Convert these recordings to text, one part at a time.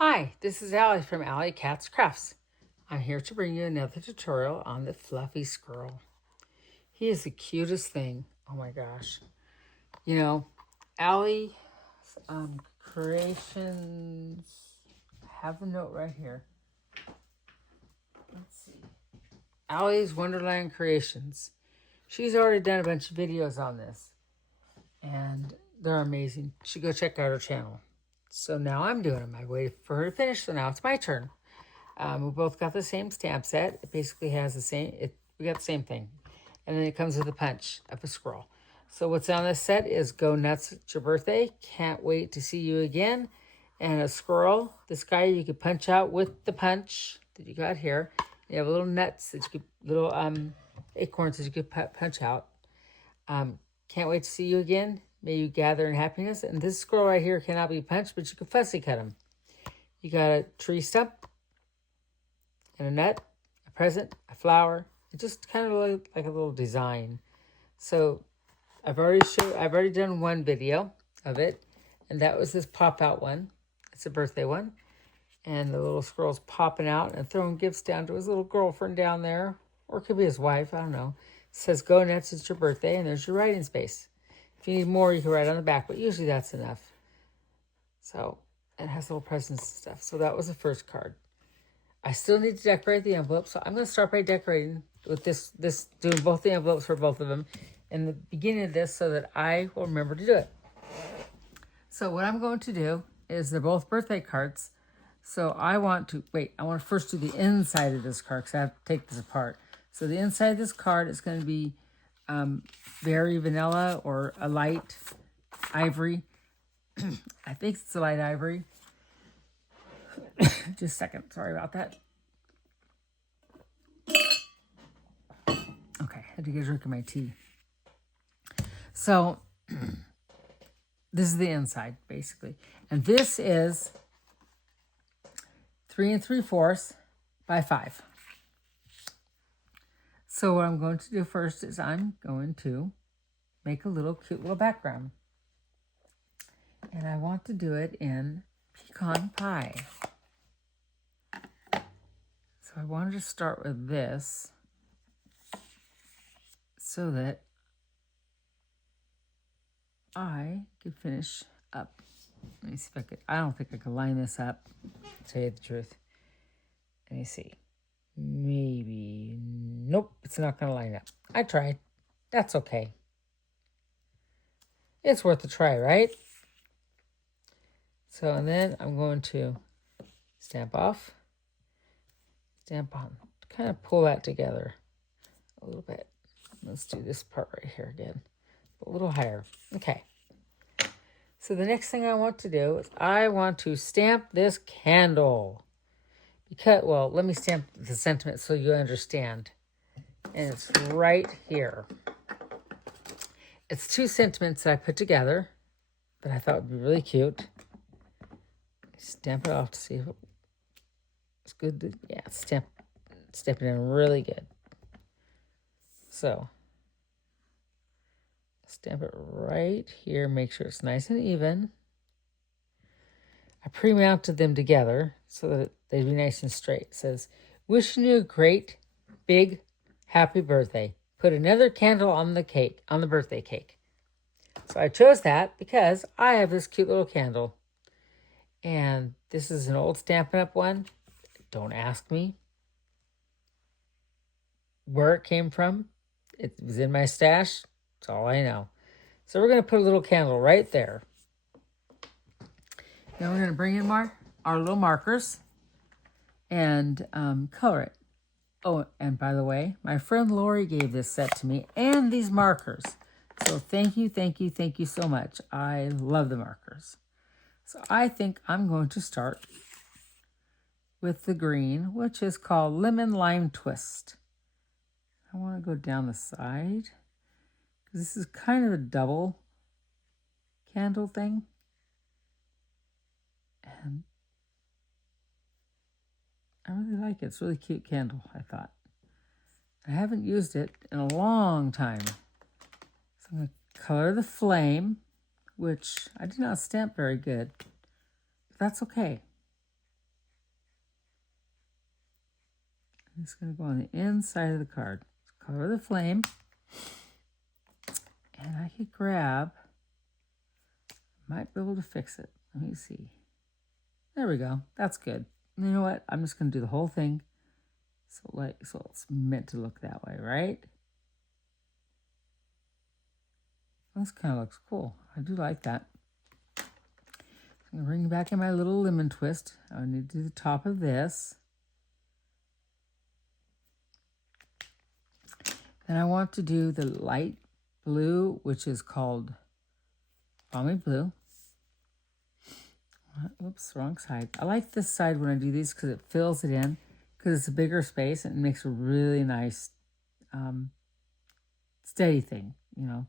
Hi, this is Allie from Allie Cats Crafts. I'm here to bring you another tutorial on the fluffy squirrel. He is the cutest thing. Oh my gosh. You know, Allie Creations, I have a note right here. Let's see. Allie's Wonderland Creations. She's already done a bunch of videos on this, and they're amazing. You should go check out her channel. So now I'm doing them. I waited for her to finish, so now it's my turn. We both got the same stamp set. It basically has the same, we got the same thing. And then it comes with a punch of a squirrel. So what's on this set is Go Nuts, it's your birthday. Can't wait to see you again. And a squirrel. This guy you could punch out with the punch that you got here. You have little nuts that you could, little acorns that you could punch out. Can't wait to see you again. May you gather in happiness. And this squirrel right here cannot be punched, but you can fussy cut him. You got a tree stump, and a nut, a present, a flower. It just kind of like a little design. So I've already done one video of it, and that was this pop out one. It's a birthday one. And the little squirrel's popping out and throwing gifts down to his little girlfriend down there. Or it could be his wife, I don't know. It says, Go Nuts, it's your birthday, and there's your writing space. If you need more, you can write on the back, but usually that's enough. So it has little presents and stuff. So that was the first card. I still need to decorate the envelope, so I'm going to start by decorating with this doing both the envelopes for both of them in the beginning of this so that I will remember to do it. So what I'm going to do is they're both birthday cards. So I want to first do the inside of this card because I have to take this apart. So the inside of this card is going to be very vanilla or a light ivory. I think it's a light ivory. Just a second. Sorry about that. Okay, I had to get a drink of my tea. So this is the inside, basically. And this is 3 3/4 by 5. So what I'm going to do first is I'm going to make a cute little background. And I want to do it in pecan pie. So I wanted to start with this so that I could finish up. Let me see if I could. I don't think I could line this up, to tell you the truth. Let me see. Maybe. Nope, it's not going to line up. I tried. That's okay. It's worth a try, right? So, and then I'm going to stamp off, stamp on, kind of pull that together a little bit. Let's do this part right here again, a little higher. Okay. So the next thing I want to do is I want to stamp this candle. Because, well, let me stamp the sentiment so you understand. And it's right here. It's 2 sentiments that I put together that I thought would be really cute. Stamp it off to see if it's good. Yeah, stamp it in really good. So, stamp it right here. Make sure it's nice and even. I pre-mounted them together so that they'd be nice and straight. It says, wishing you a great, big, happy birthday. Put another candle on the cake, on the birthday cake. So I chose that because I have this cute little candle. And this is an old Stampin' Up! One. Don't ask me where it came from. It was in my stash. That's all I know. So we're going to put a little candle right there. Now we're going to bring in our little markers and color it. Oh, and by the way, my friend Lori gave this set to me and these markers. So thank you so much. I love the markers. So I think I'm going to start with the green, which is called Lemon Lime Twist. I want to go down the side because this is kind of a double candle thing. And I really like it. It's a really cute candle, I thought. I haven't used it in a long time. So I'm going to color the flame, which I did not stamp very good. But that's okay. It's going to go on the inside of the card. Color of the flame. And I could grab, might be able to fix it. Let me see. There we go. That's good. You know what? I'm just going to do the whole thing. So it's meant to look that way, right? This kind of looks cool. I do like that. I'm going to bring back in my little lemon twist. I need to do the top of this. And I want to do the light blue, which is called Balmy Blue. Oops, wrong side. I like this side when I do these because it fills it in, because it's a bigger space and it makes a really nice steady thing, you know.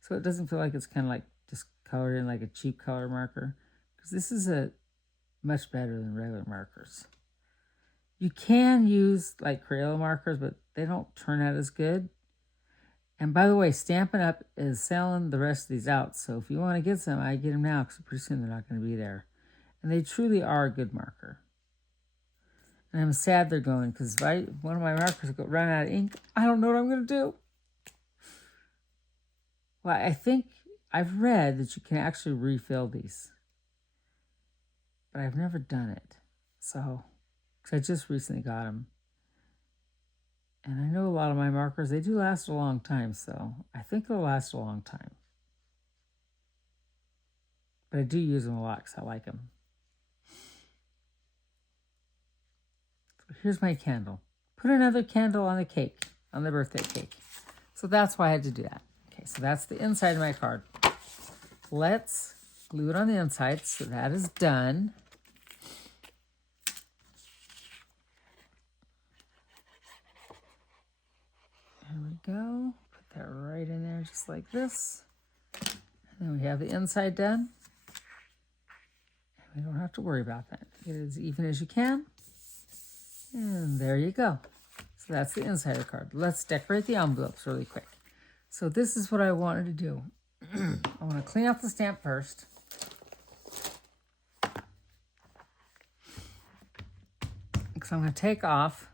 So it doesn't feel like it's kind of like just colored in like a cheap color marker, because this is a much better than regular markers. You can use like Crayola markers, but they don't turn out as good. And by the way, Stampin' Up! Is selling the rest of these out. So if you want to get some, I get them now, because pretty soon they're not going to be there. And they truly are a good marker. And I'm sad they're going, because if one of my markers run out of ink, I don't know what I'm going to do. Well, I think I've read that you can actually refill these. But I've never done it. So, because I just recently got them. And I know a lot of my markers, they do last a long time, so I think they'll last a long time. But I do use them a lot because I like them. So here's my candle. Put another candle on the cake, on the birthday cake. So that's why I had to do that. Okay, so that's the inside of my card. Let's glue it on the inside, so that is done. There we go. Put that right in there just like this. And then we have the inside done. And we don't have to worry about that. Get it as even as you can. And there you go. So that's the inside of the card. Let's decorate the envelopes really quick. So this is what I wanted to do. I want to clean up the stamp first. Because I'm going to take off,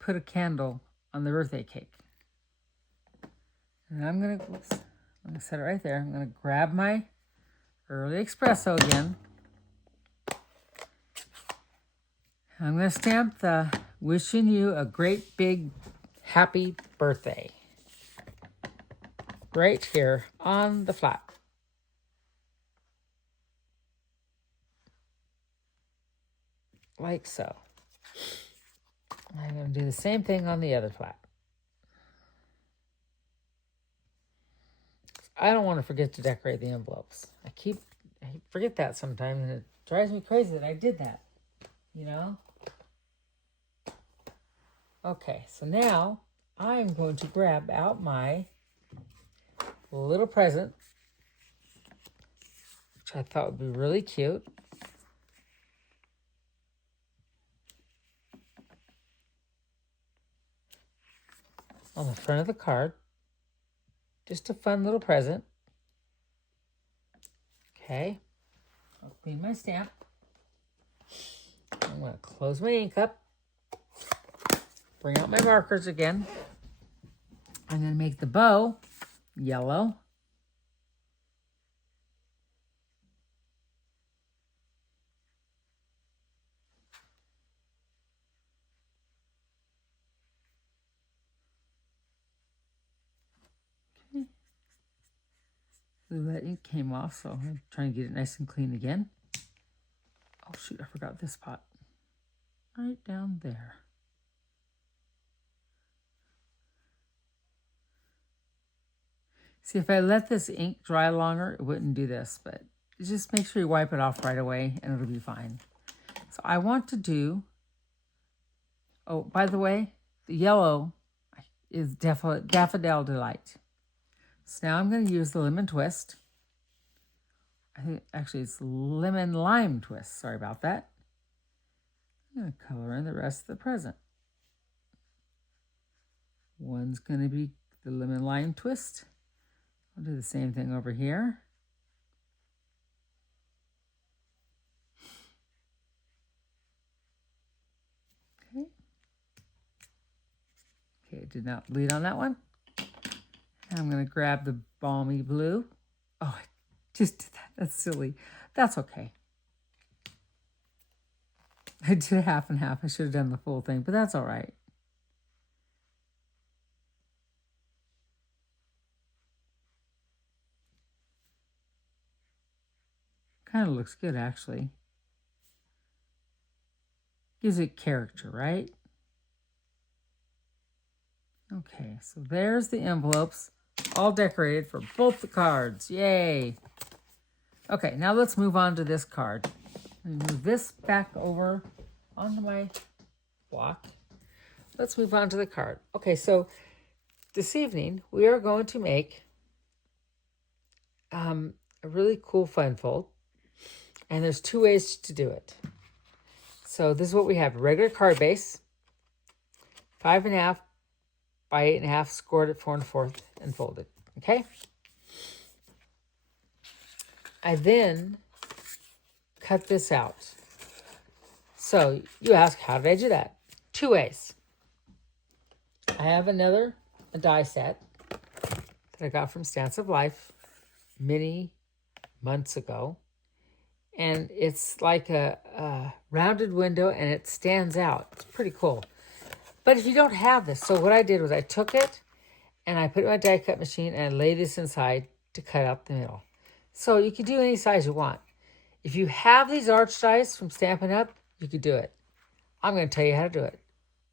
put a candle on the birthday cake. And I'm going to set it right there. I'm going to grab my early espresso again. I'm going to stamp the wishing you a great big happy birthday right here on the flap. Like so. I'm going to do the same thing on the other flap. I don't want to forget to decorate the envelopes. I forget that sometimes, and it drives me crazy that I did that, you know? Okay, so now I'm going to grab out my little present, which I thought would be really cute. On the front of the card. Just a fun little present. Okay. I'll clean my stamp. I'm going to close my ink up. Bring out my markers again. I'm going to make the bow yellow. Okay. That ink came off, so I'm trying to get it nice and clean again. Oh shoot, I forgot this spot. Right down there. See, if I let this ink dry longer, it wouldn't do this, but just make sure you wipe it off right away and it'll be fine. So I want to do, oh, by the way, the yellow is Daffodil Delight. So now I'm going to use the lemon twist. I think actually it's lemon lime twist. Sorry about that. I'm going to color in the rest of the present. One's going to be the lemon lime twist. I'll do the same thing over here. did not bleed on that one. And I'm going to grab the balmy blue. Oh, I just did that. That's silly. That's okay. I did half and half. I should have done the full thing, but that's all right. Kind of looks good, actually. Gives it character, right? Okay, so there's the envelopes, all decorated for both the cards. Yay! Okay, now let's move on to this card. Move this back over onto my block. Let's move on to the card. Okay, so this evening we are going to make a really cool fun fold. And there's two ways to do it. So this is what we have. Regular card base, 5.5 by 8.5, scored at 4 1/4 and folded. Okay? I then cut this out. So you ask, how did I do that? Two ways. I have a die set that I got from Stance of Life many months ago. And it's like a rounded window and it stands out. It's pretty cool. But if you don't have this, so what I did was I took it and I put it in my die cut machine and I laid this inside to cut out the middle. So you can do any size you want. If you have these arch dies from Stampin' Up, you could do it. I'm going to tell you how to do it.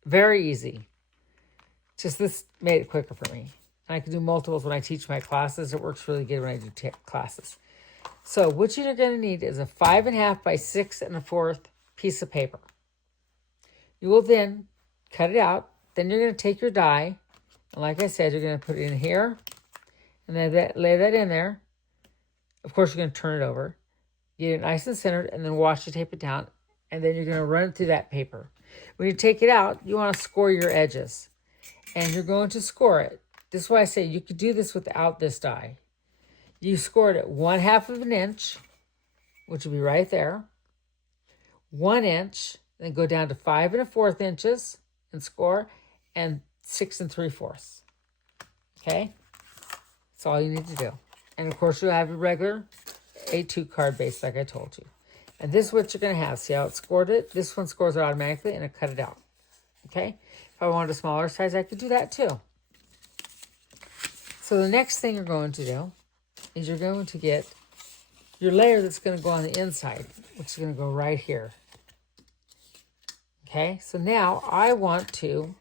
Very easy. Just this made it quicker for me. And I can do multiples when I teach my classes. It works really good when I do classes. So what you're going to need is a 5.5 by 6 1/4 piece of paper. You will then cut it out. Then you're going to take your die. And like I said, you're going to put it in here. And then lay that in there. Of course, you're going to turn it over. Get it nice and centered. And then washi tape it down. And then you're going to run it through that paper. When you take it out, you want to score your edges. And you're going to score it. This is why I say you could do this without this die. You scored it 1/2 of an inch, which would be right there. 1 inch, then go down to 5 1/4 inches and score, and 6 3/4. Okay? That's all you need to do. And of course, you'll have your regular A2 card base, like I told you. And this is what you're going to have. See how it scored it? This one scores it automatically, and I cut it out. Okay? If I wanted a smaller size, I could do that too. So the next thing you're going to do is you're going to get your layer that's going to go on the inside, which is going to go right here. Okay, so now I want to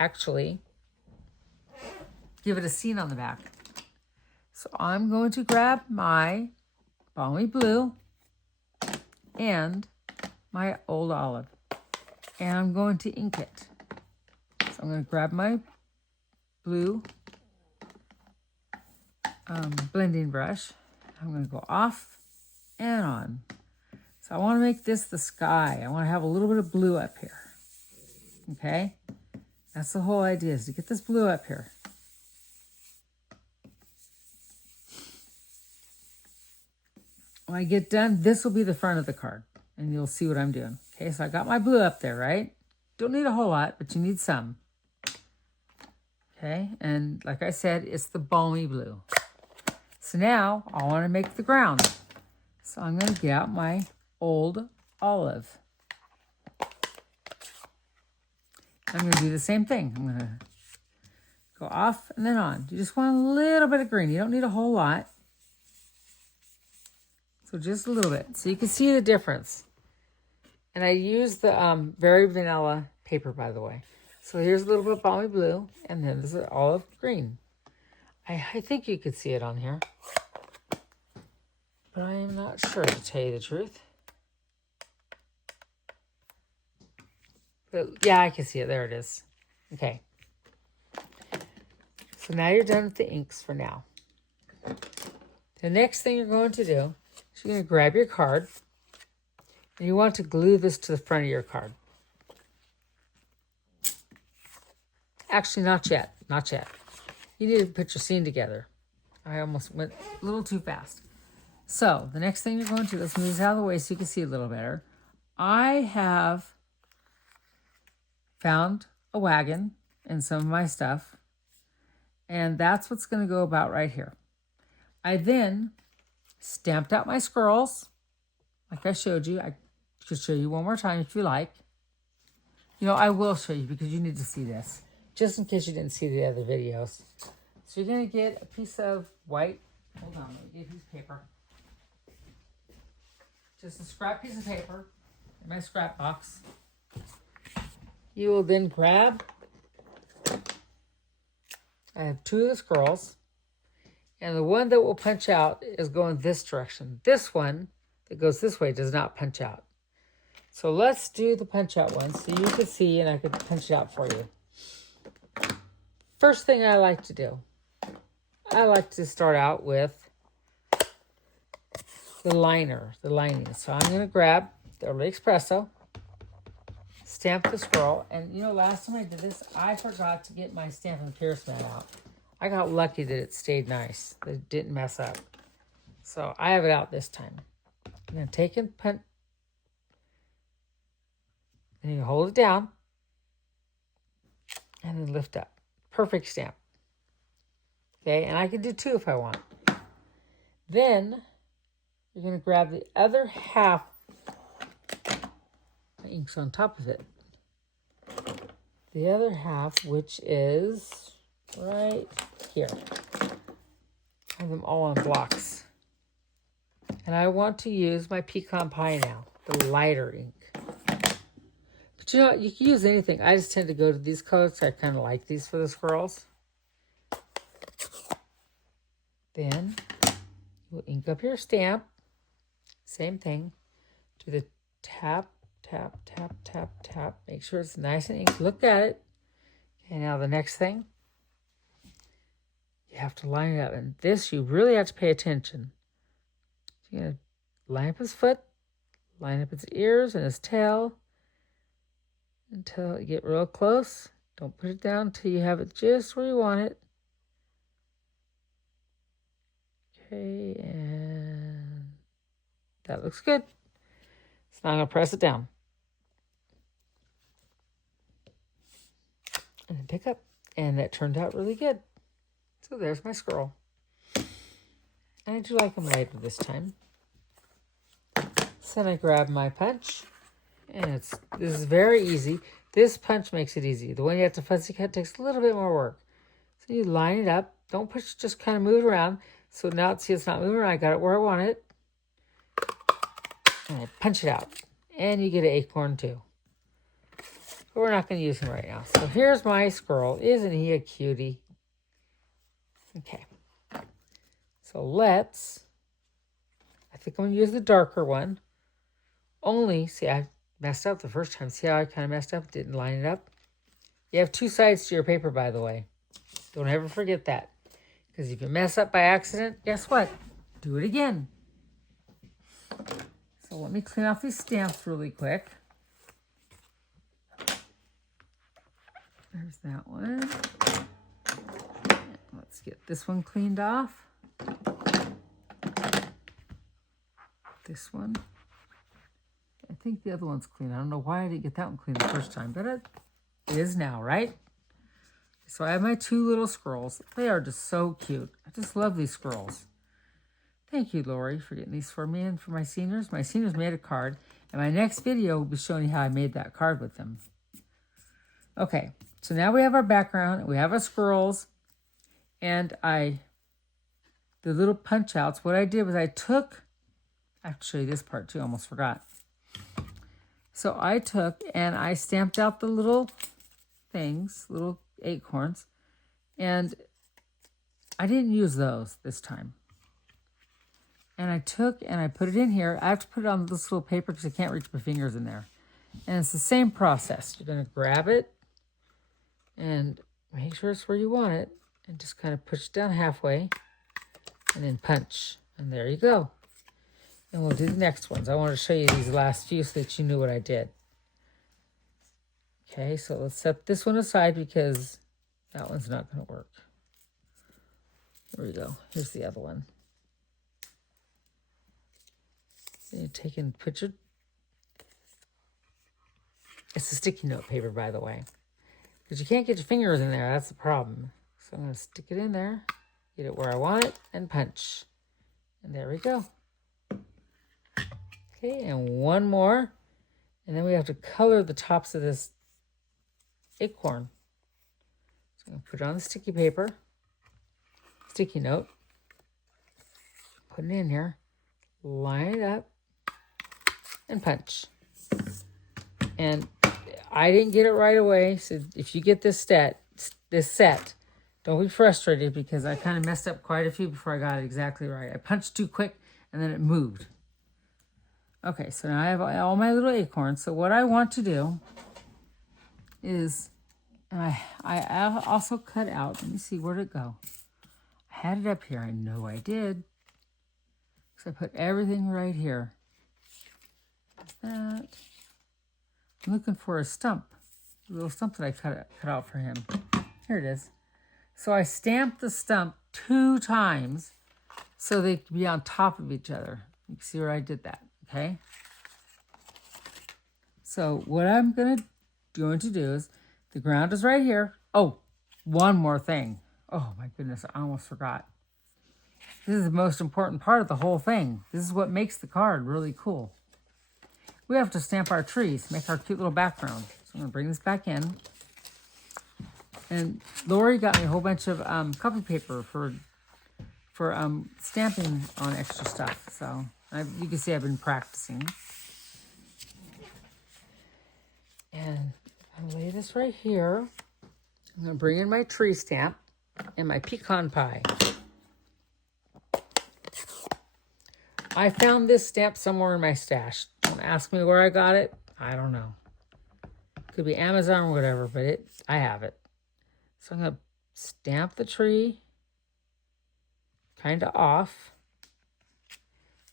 actually give it a scene on the back. So I'm going to grab my balmy blue and my old olive, and I'm going to ink it. So I'm going to grab my blue blending brush. I'm going to go off and on. So I want to make this the sky. I want to have a little bit of blue up here. Okay? That's the whole idea, is to get this blue up here. When I get done, this will be the front of the card. And you'll see what I'm doing. Okay, so I got my blue up there, right? Don't need a whole lot, but you need some. Okay, and like I said, it's the balmy blue. So now I want to make the ground. So I'm going to get out my old olive. I'm going to do the same thing. I'm going to go off and then on. You just want a little bit of green. You don't need a whole lot. So just a little bit. So you can see the difference. And I use the very vanilla paper, by the way. So here's a little bit of balmy blue, and then this is olive green. I think you could see it on here, but I am not sure, to tell you the truth. But yeah, I can see it. There it is. Okay. So now you're done with the inks for now. The next thing you're going to do is you're going to grab your card, and you want to glue this to the front of your card. Actually, not yet. Not yet. You need to put your scene together. I almost went a little too fast. So, the next thing you're going to do, let's move this out of the way so you can see a little better. I have found a wagon and some of my stuff. And that's what's going to go about right here. I then stamped out my squirrels, like I showed you. I could show you one more time if you like. You know, I will show you because you need to see this, just in case you didn't see the other videos. So you're going to get a piece of white, hold on, let me get a piece of paper. Just a scrap piece of paper in my scrap box. You will then grab, I have 2 of the squirrels, and the one that will punch out is going this direction. This one that goes this way does not punch out. So let's do the punch out one so you can see and I can punch it out for you. First thing I like to do, I like to start out with the lining. So I'm going to grab the Early Espresso, stamp the squirrel, and you know, last time I did this, I forgot to get my Stampin' Pierce mat out. I got lucky that it stayed nice, that it didn't mess up. So I have it out this time. I'm going to take and punch, and you hold it down, and then lift up. Perfect stamp. Okay, and I can do 2 if I want. Then you're going to grab the other half. My ink's on top of it. The other half, which is right here. I have them all on blocks. And I want to use my Pecan Pie now, the lighter ink. But you know, you can use anything. I just tend to go to these colors. I kind of like these for the squirrels. Then you'll ink up your stamp. Same thing. Do the tap, tap, tap, tap, tap. Make sure it's nice and inked. Look at it. Okay, now the next thing. You have to line it up. And this, you really have to pay attention. You're going to line up his foot, line up his ears and his tail until you get real close. Don't put it down until you have it just where you want it. Okay, and that looks good. So now I'm going to press it down. And then pick up. And that turned out really good. So there's my squirrel. And I do like them lighter this time. So then I grab my punch. And this is very easy. This punch makes it easy. The one you have to fussy cut takes a little bit more work. So you line it up. Don't push, just kind of move it around. So now see it's not moving around. I got it where I want it. And I punch it out. And you get an acorn too. But we're not going to use him right now. So here's my squirrel. Isn't he a cutie? Okay. So I think I'm going to use the darker one. Only, see, I messed up the first time. See how I kind of messed up? Didn't line it up. You have 2 sides to your paper, by the way. Don't ever forget that. Because if you mess up by accident, guess what? Do it again. So let me clean off these stamps really quick. There's that one. Let's get this one cleaned off. This one. I think the other one's clean. I don't know why I didn't get that one clean the first time, but it is now, right? So I have my 2 little squirrels. They are just so cute. I just love these squirrels. Thank you, Lori, for getting these for me and for my seniors. My seniors made a card, and my next video will be showing you how I made that card with them. Okay, so now we have our background, we have our squirrels, and the little punch outs. What I did was I have to show you this part too, I almost forgot. So I took and I stamped out the little things, little acorns, and I didn't use those this time. And I took and I put it in here. I have to put it on this little paper because I can't reach my fingers in there. And it's the same process. You're going to grab it and make sure it's where you want it and just kind of push it down halfway and then punch. And there you go. And we'll do the next ones. I wanted to show you these last few so that you knew what I did. Okay, so let's set this one aside because that one's not going to work. Here we go. Here's the other one. You take and put your... It's a sticky note paper, by the way. Because you can't get your fingers in there. That's the problem. So I'm going to stick it in there, get it where I want it, and punch. And there we go. Okay, and one more. And then we have to color the tops of this acorn. So I'm going to put it on the sticky paper, sticky note, put it in here, line it up, and punch. And I didn't get it right away, so if you get this set, don't be frustrated because I kind of messed up quite a few before I got it exactly right. I punched too quick and then it moved. Okay, so now I have all my little acorns. So what I want to do is, and I also cut out, let me see, where'd it go? I had it up here, I know I did. So I put everything right here. Like that. I'm looking for a stump, a little stump that I cut out for him. Here it is. So I stamped the stump 2 times so they could be on top of each other. You can see where I did that, okay? So what I'm going to do is, the ground is right here. Oh, one more thing. Oh my goodness, I almost forgot. This is the most important part of the whole thing. This is what makes the card really cool. We have to stamp our trees, make our cute little background. So I'm going to bring this back in. And Lori got me a whole bunch of copy paper for stamping on extra stuff. So you can see I've been practicing. And I'm going to lay this right here. I'm going to bring in my tree stamp and my pecan pie. I found this stamp somewhere in my stash. Don't ask me where I got it. I don't know. Could be Amazon or whatever, but I have it. So I'm going to stamp the tree kind of off.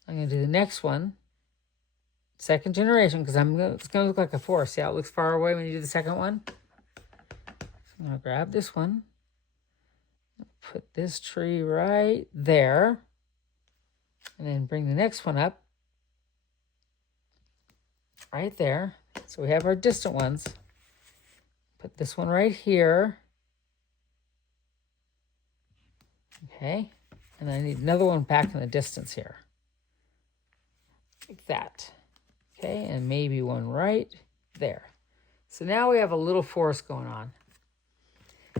I'm going to do the next one, second generation, because it's going to look like a forest. See how it looks far away when you do the second one? So I'm going to grab this one, put this tree right there, and then bring the next one up right there. So we have our distant ones. Put this one right here. Okay, and I need another one back in the distance here. Like that. Okay, and maybe one right there. So now we have a little forest going on.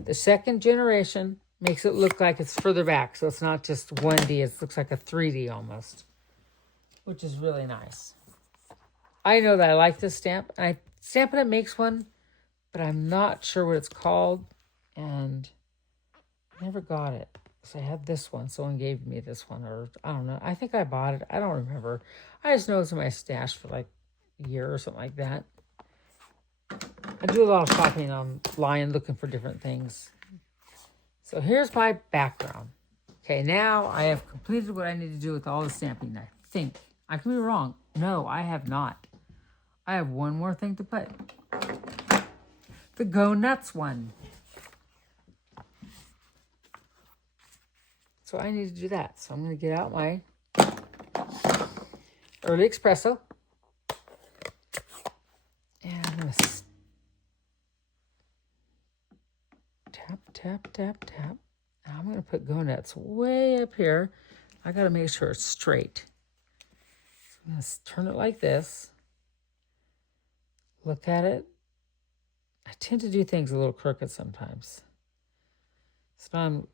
The second generation makes it look like it's further back, so it's not just 1D, it looks like a 3D almost, which is really nice. I know that I like this stamp, and Stampin' Up! Makes one, but I'm not sure what it's called, and I never got it. So I had this one. Someone gave me this one, or I don't know. I think I bought it. I don't remember. I just know it's in my stash for like a year or something like that. I do a lot of shopping online looking for different things. So here's my background. Okay, now I have completed what I need to do with all the stamping, I think. I could be wrong. No, I have not. I have one more thing to put. The Go Nuts one. So I need to do that. So I'm going to get out my early espresso. And I'm going to tap, tap, tap, tap. Now I'm going to put Go Nuts way up here. I got to make sure it's straight. So I'm going to turn it like this. Look at it. I tend to do things a little crooked sometimes. So now I'm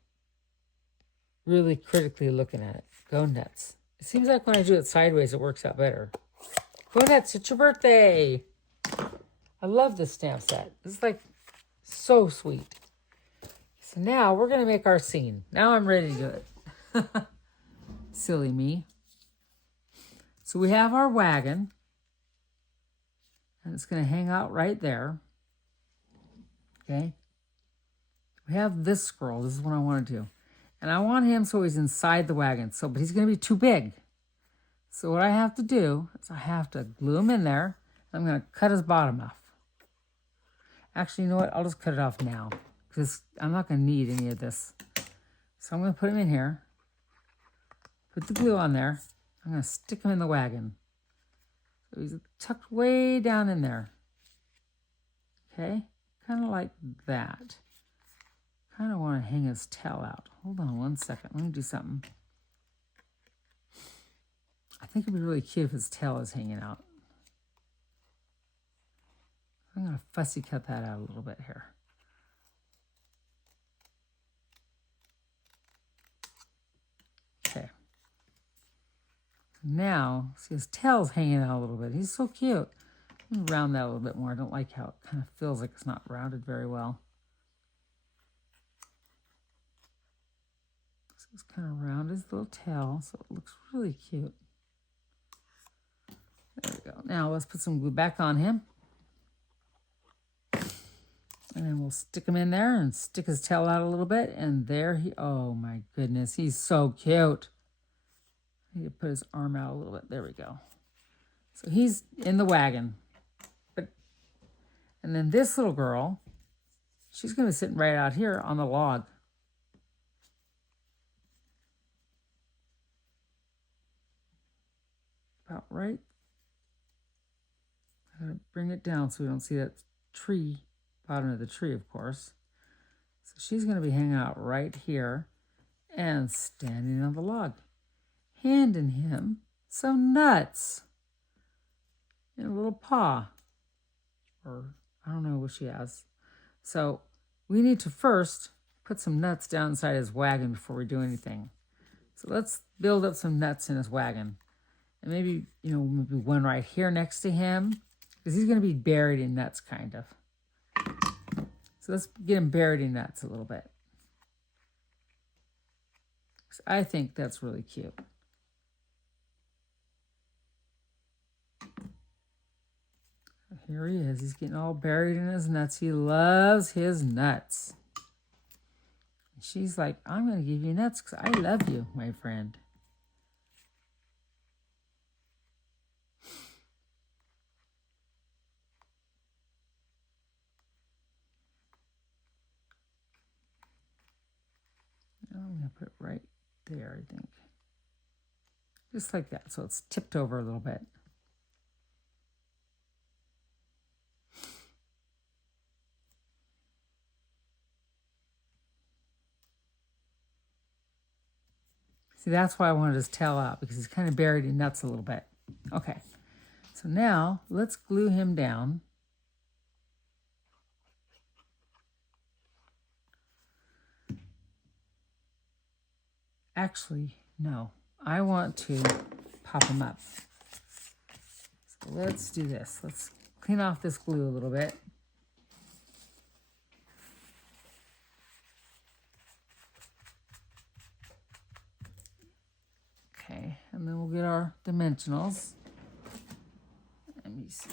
really critically looking at it. Go Nuts. It seems like when I do it sideways, it works out better. Go Nuts, it's your birthday. I love this stamp set. It's like so sweet. So now we're going to make our scene. Now I'm ready to do it. Silly me. So we have our wagon. And it's going to hang out right there. Okay. We have this squirrel. This is what I want to do. And I want him so he's inside the wagon. But he's going to be too big. So what I have to do is I have to glue him in there. I'm going to cut his bottom off. Actually, you know what? I'll just cut it off now. Because I'm not going to need any of this. So I'm going to put him in here. Put the glue on there. I'm going to stick him in the wagon. So he's tucked way down in there. Okay? kind of like that. Kind of want to hang his tail out. Hold on one second. Let me do something. I think it'd be really cute if his tail is hanging out. I'm going to fussy cut that out a little bit here. Okay. Now, see his tail's hanging out a little bit. He's so cute. Let me round that a little bit more. I don't like how it kind of feels like it's not rounded very well. So it's kind of round his little tail, so it looks really cute. There we go. Now let's put some glue back on him. And then we'll stick him in there and stick his tail out a little bit. And there he, oh my goodness, he's so cute. I need to put his arm out a little bit. There we go. So he's in the wagon. And then this little girl, she's going to be sitting right out here on the log. About right. I gotta bring it down so we don't see that tree, bottom of the tree, of course. So she's going to be hanging out right here and standing on the log, handing him some nuts in a little paw, or I don't know what she has. So we need to first put some nuts down inside his wagon before we do anything. So let's build up some nuts in his wagon. And maybe, maybe one right here next to him, because he's going to be buried in nuts, kind of. So let's get him buried in nuts a little bit. So I think that's really cute. Here he is. He's getting all buried in his nuts. He loves his nuts. She's like, I'm going to give you nuts because I love you, my friend. I'm going to put it right there, I think. Just like that, so it's tipped over a little bit. See, that's why I wanted his tail out, because he's kind of buried in nuts a little bit. Okay, so now let's glue him down. Actually, no, I want to pop him up. So let's do this. Let's clean off this glue a little bit. Okay, and then we'll get our dimensionals. Let me see.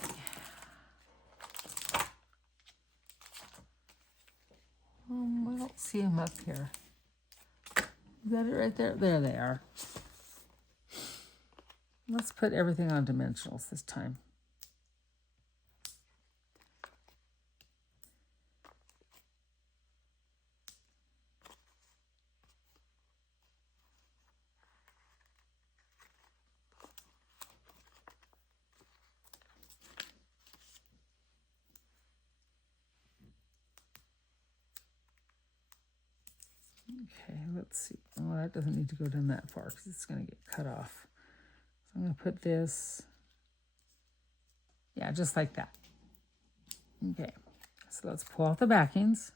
I don't see them up here. Is that it right there? There they are. Let's put everything on dimensionals this time. Okay, let's see. Oh, that doesn't need to go down that far because it's going to get cut off. So I'm going to put this, yeah, just like that. Okay, so let's pull out the backings.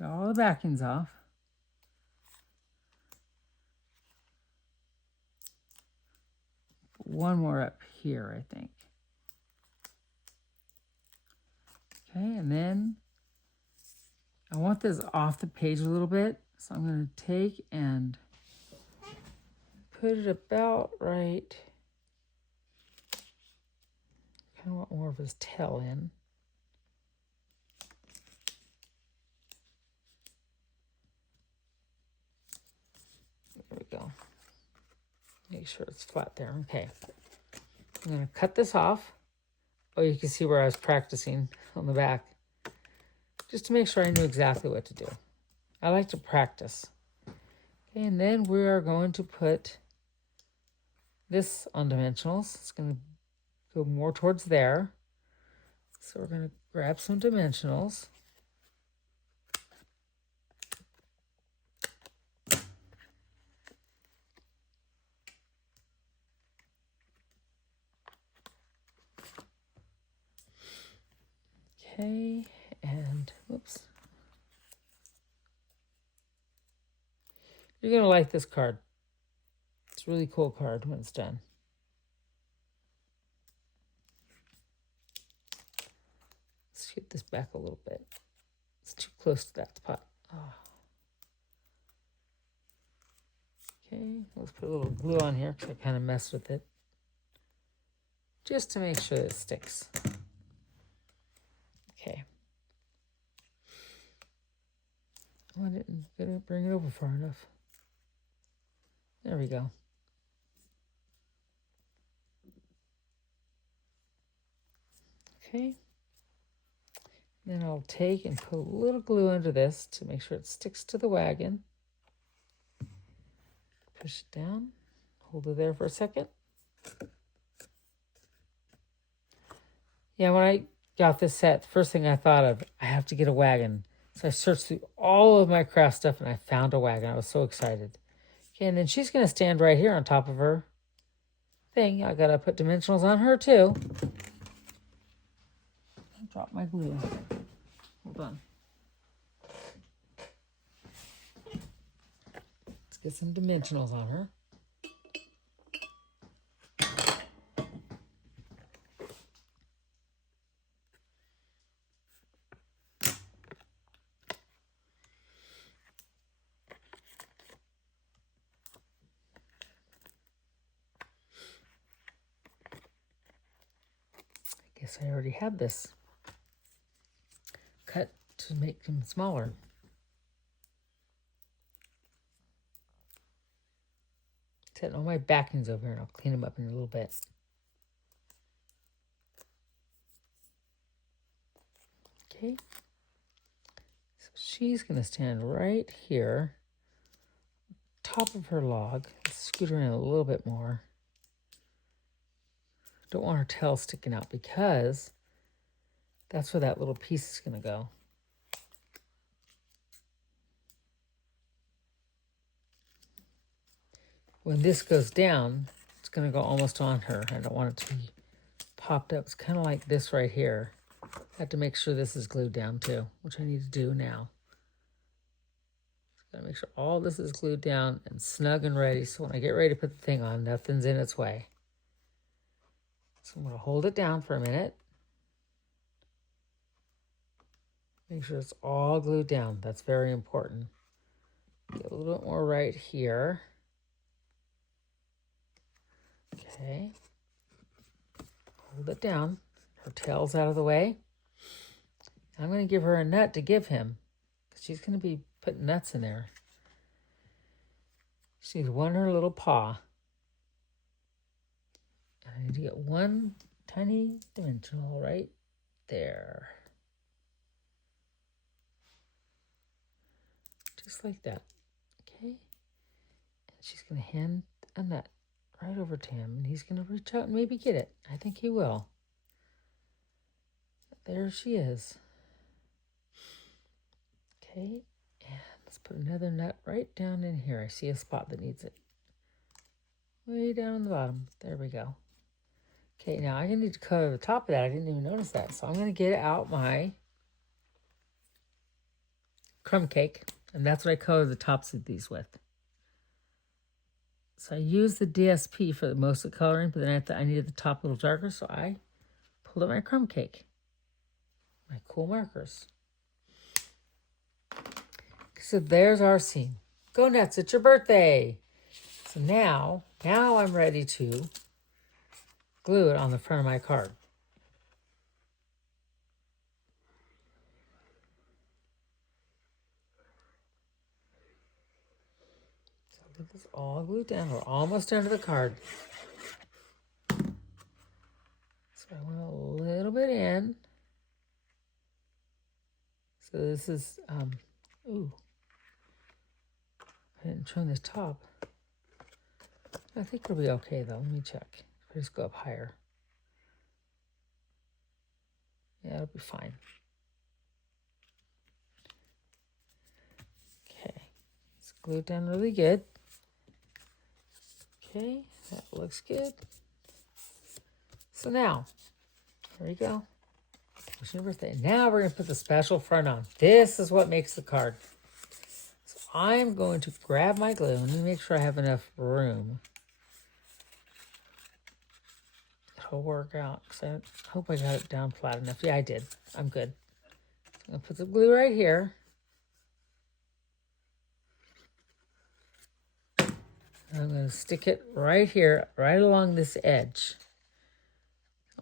Got all the backings off. Put one more up here, I think. Okay, and then I want this off the page a little bit, so I'm going to take and put it about right. Kind of want more of his tail in. There we go. Make sure it's flat there. Okay. I'm going to cut this off. Oh, you can see where I was practicing on the back. Just to make sure I knew exactly what to do. I like to practice. Okay, and then we are going to put this on dimensionals. It's going to go more towards there. So we're going to grab some dimensionals. Okay, and whoops. You're going to like this card. It's a really cool card when it's done. Let's get this back a little bit. It's too close to that spot. Oh. Okay, let's put a little glue on here because I kind of messed with it. Just to make sure it sticks. Okay. Oh, I didn't bring it over far enough. There we go. Okay. Then I'll take and put a little glue under this to make sure it sticks to the wagon. Push it down. Hold it there for a second. Yeah, when I got this set, the first thing I thought of, I have to get a wagon. So I searched through all of my craft stuff and I found a wagon. I was so excited. Okay, and then she's going to stand right here on top of her thing. I got to put dimensionals on her too. Drop my glue. Hold on. Let's get some dimensionals on her. I guess I already had this cut to make them smaller. Setting all my backings over here and I'll clean them up in a little bit. Okay. So she's going to stand right here, top of her log. Scoot her in a little bit more. Don't want her tail sticking out because that's where that little piece is going to go. When this goes down, it's going to go almost on her. I don't want it to be popped up. It's kind of like this right here. I have to make sure this is glued down too, which I need to do now. Got to make sure all this is glued down and snug and ready so when I get ready to put the thing on, nothing's in its way. So I'm going to hold it down for a minute. Make sure it's all glued down. That's very important. Get a little bit more right here. Okay. Hold it down. Her tail's out of the way. I'm going to give her a nut to give him because she's going to be putting nuts in there. She needs one her little paw. I need to get one tiny dimensional right there. Just like that. Okay. And she's going to hand a nut right over to him. And he's going to reach out and maybe get it. I think he will. There she is. Okay. And let's put another nut right down in here. I see a spot that needs it. Way down on the bottom. There we go. Okay, now I need to cover the top of that. I didn't even notice that. So I'm going to get out my crumb cake. And that's what I cover the tops of these with. So I use the DSP for most of the coloring, but then I needed the top a little darker, so I pulled out my crumb cake. My cool markers. So there's our scene. Go nuts, it's your birthday. So now I'm ready to glue it on the front of my card. So Get this all glued down. We're almost done to the card. So I went a little bit in. So this is, ooh. I didn't trim the top. I think it'll be okay though. Let me check. If I just go up higher. Yeah, it'll be fine. Okay. It's glued down really good. Okay, that looks good. So now, there we go. Wish you a birthday. Now we're going to put the special front on. This is what makes the card. So I'm going to grab my glue. Let me make sure I have enough room. It'll work out. Because I hope I got it down flat enough. Yeah, I did. I'm good. I'm going to put the glue right here. I'm going to stick it right here, right along this edge.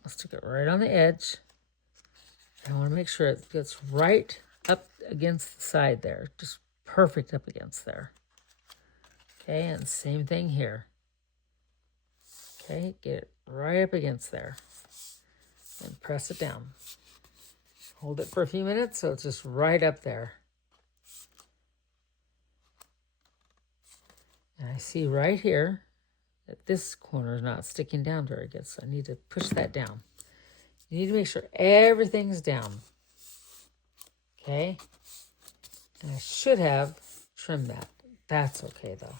I'll stick it right on the edge. I want to make sure it gets right up against the side there. Just perfect up against there. Okay, and same thing here. Okay, get it right up against there. And press it down. Hold it for a few minutes so it's just right up there. And I see right here that this corner is not sticking down very good, so I need to push that down. You need to make sure everything's down. Okay? And I should have trimmed that. That's okay, though.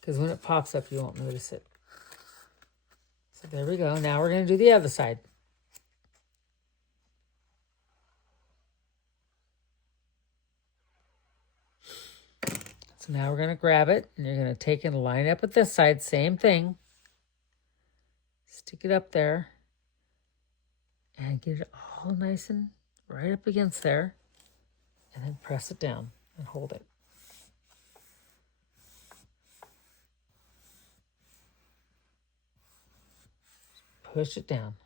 Because when it pops up, you won't notice it. So there we go. Now we're going to do the other side. So now we're going to grab it, and you're going to take and line up with this side. Same thing. Stick it up there. And get it all nice and right up against there. And then press it down and hold it. Push it down.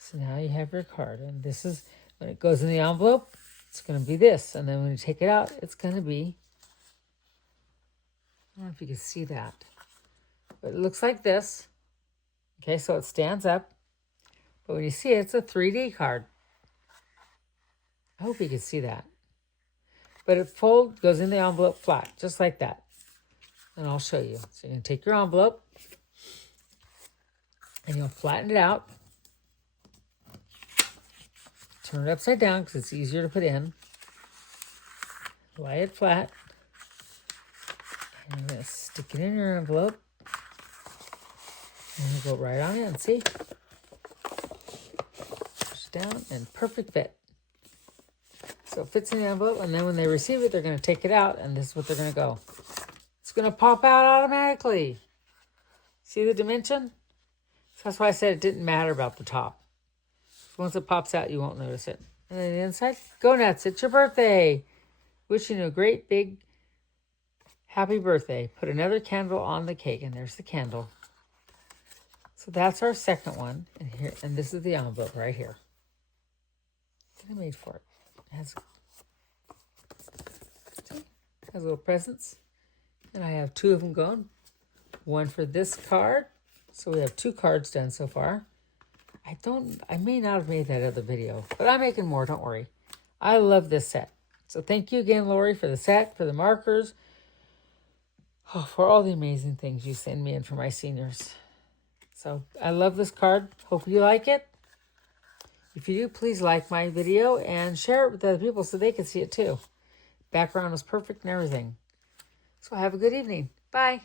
So now you have your card. And this is, when it goes in the envelope, it's going to be this. And then when you take it out, it's going to be, I don't know if you can see that, but it looks like this. Okay, so it stands up. But when you see it, it's a 3D card. I hope you can see that. But it goes in the envelope flat, just like that. And I'll show you. So you're going to take your envelope, and you'll flatten it out. Turn it upside down because it's easier to put in. Lay it flat. And you're going to stick it in your envelope. And you go right on in, see? Push it down, and perfect fit. So it fits in the envelope, and then when they receive it, they're going to take it out, and this is what they're going to go. It's going to pop out automatically. See the dimension? So that's why I said it didn't matter about the top. Once it pops out, you won't notice it. And then the inside, go nuts. It's your birthday. Wishing you a great big happy birthday. Put another candle on the cake, and there's the candle. So that's our second one. And here, and this is the envelope right here. What I made for it. It has little presents. And I have 2 of them going. One for this card. So we have 2 cards done so far. I may not have made that other video, but I'm making more, don't worry. I love this set. So thank you again, Lori, for the set, for the markers, for all the amazing things you send me in for my seniors. So I love this card. Hope you like it. If you do, please like my video and share it with other people so they can see it too. Background is perfect and everything. So have a good evening. Bye.